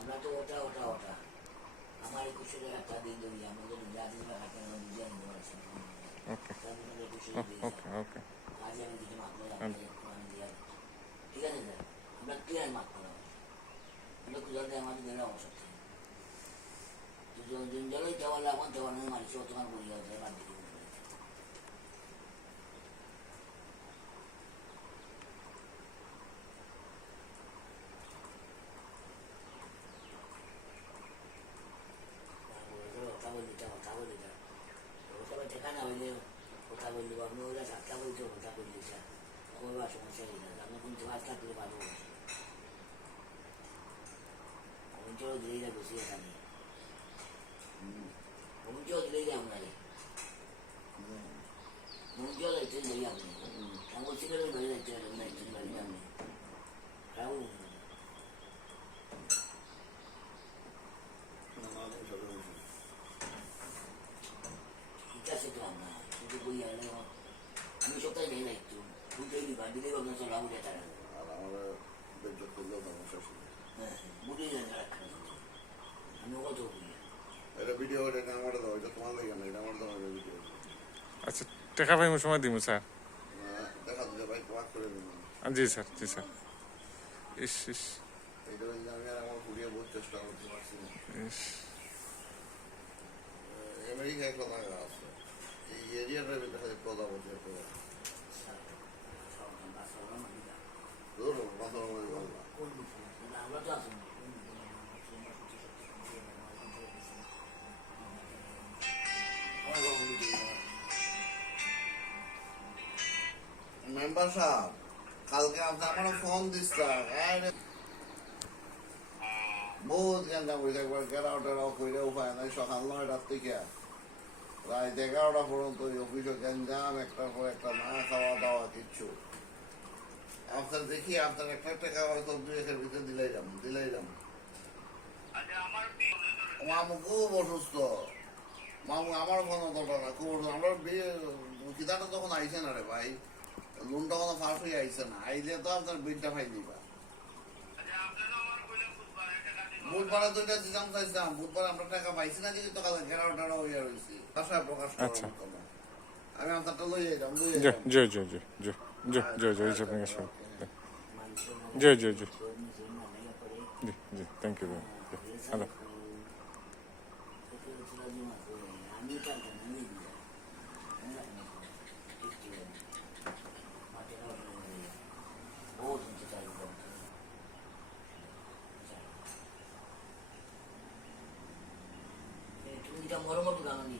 আমরা তো ওটা ওটা ওটা আমার 21 টাকা দিন ধরি আমাদের জাতি টাকা বুঝে নিতে পারছি ওকে তারপরে 21 ওকে ওকে আজ আমি কিছু মাত্র আমি দিয়া ঠিক আছে স্যার আমরা ক্লিয়ার মাত্র আমরা কুলাতে আমাদের দেওয়া অবসর জন জলই দেওয়া লাগবে দেওয়া নয় মানুষ তোমার বলি যাচ্ছে বাদ দিকে ঠিকানা হইলে কথা বললি আমি ওরা সাতটা বলতে কথা বললি স্যার আমার সমস্যা হয়ে যাবে আমি কিন্তু হাত থাকলে ভালো আমি চলো দিলেই না বসি এখানে আমি চলো দিলেই আমরা আমি চলো একটু দিলেই আপনি আমি বলছি না বেড়ে যাচ্ছে একটু বাড়ি আপনি রাহুল ঠিক আছে তো আমরা কিন্তু বই আনলে আমি সপ্তাহে নেই না একটু বুঝতেই দিবা দিলেই আপনার চলো রাহুল এটা হ্যাঁ বুঝেই যান আমি কত বলি এটা ভিডিও এটা আমার দাও এটা তোমার লাগে না এটা আমার দাও ভিডিও আচ্ছা টাকা পাইমু সময় দিমু স্যার দেখা দিলে ভাই ওয়াক করে দিন জি স্যার জি স্যার ইস ইস এইটা আমি আর আমার পুরিয়ে বহুত চেষ্টা করতে পারছি না ইস আমেরিকায় কথা আছে এই এরিয়াটার ভিতরে কথা বলছে ধরো মাথা মধ্যে বলবা আমরা তো আসুন মেম্বার সাহেব কালকে আমার ফোন দিচ্ছা বহুত গেন্দা বসে একবার গেরাও টেরাও করে উপায় নাই সকাল 9টার থেকে রাত 11টা পর্যন্ত অফিসে গেঞ্জাম একটার পর একটা না খাওয়া দাওয়া কিচ্ছু আপনার দেখি আপনার একটা টাকা হয়তো 2-1 ভিতরে দিলাই যাম মামু খুব অসুস্থ মামু আমার কোনো দরকার না খুব অসুস্থ আমার কিতাটা তখন আইসে না রে ভাই লোনটা কোনো ফাঁস হয়ে আইসে না আইলে তো আপনার বিলটা ফাই দিবা বুধবারে 2টা দিতাম চাইছিলাম বুধবার আমরা টাকা পাইছি না যদি তো কাল 11টা হইয়া রয়েছি ভাষায় প্রকাশ করার মতো না আমি আপনারটা লইয়ে যাম জয় জয় জয় জয় জয় জয় জয় জয় আপনাকে শুন জয় জয় জয় জি জি থ্যাংক ইউ হ্যালো তুমি এটা মরমতো জানো নি